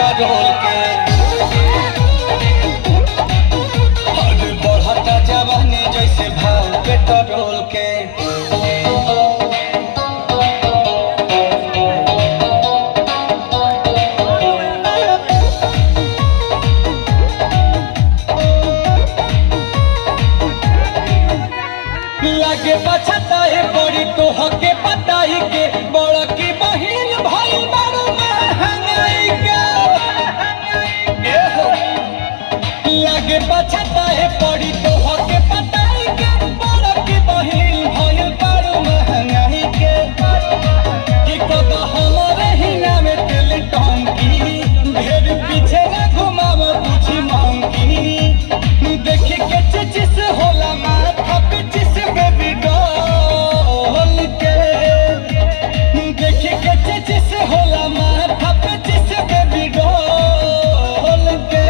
petrol के अरे बढ़ता जवानी जैसे भाव पेट्रोल के लागे बचता है बड़ी तो हके पताई के बड़ा की बहिन भाई बड़ो महंगाई के लागे बचता है बड़ी तो हके पताई के बड़ा की बहिन भाई बड़ो महंगाई के कि कद हमारे ही नाम तेल टंकी ढेर पीछे ना घुमाव पूछी मांगी देखी के चिचिस होला माथा पे चिस बेबी डॉल के देखी के चिचिस होला माथा पे चिस बेबी डॉल के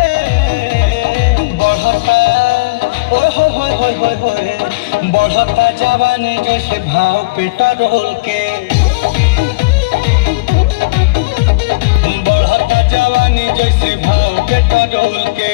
बढ़ता ओए होए होए होए होए बढ़ता जवानी जैसे भाव पेट्रोल के बढ़ता जवानी जैसे भाव पेट्रोल के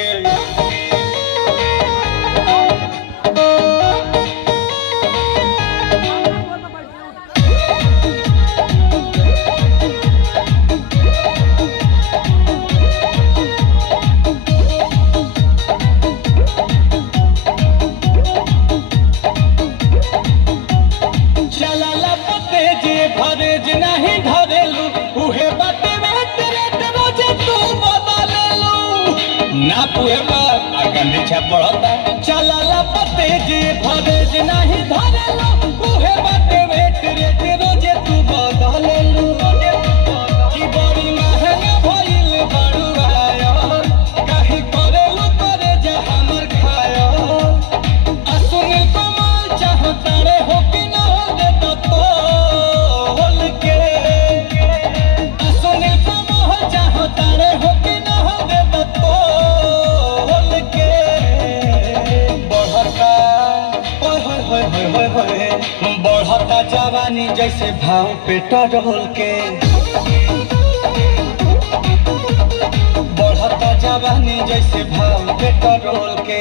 चलाला पते जे भरेज नहीं धरेलू उहे बाटे वेट रेट रोजे तू बदलेलू ना पुहे बात आगन छा बढ़ता चलाला पते जे भरेज नहीं धरेलू उहे बाटे वेट रेट रोजे तू बदलेलू की बड़ी महंगा भइल बड़ू आयो काहे करेलू करे जे हमर खायो आ सुनील कमाल चाहता रे हो कि ना हो दे तो तोल के आ सुनील कमाल चाहता रे हो कि ना हो दे तो तोल के बढ़ता ओए होए होए होए होए होए बढ़ता जवानी जैसे भाव पेट्रोल के बढ़ता जवानी जैसे भाव पेट्रोल के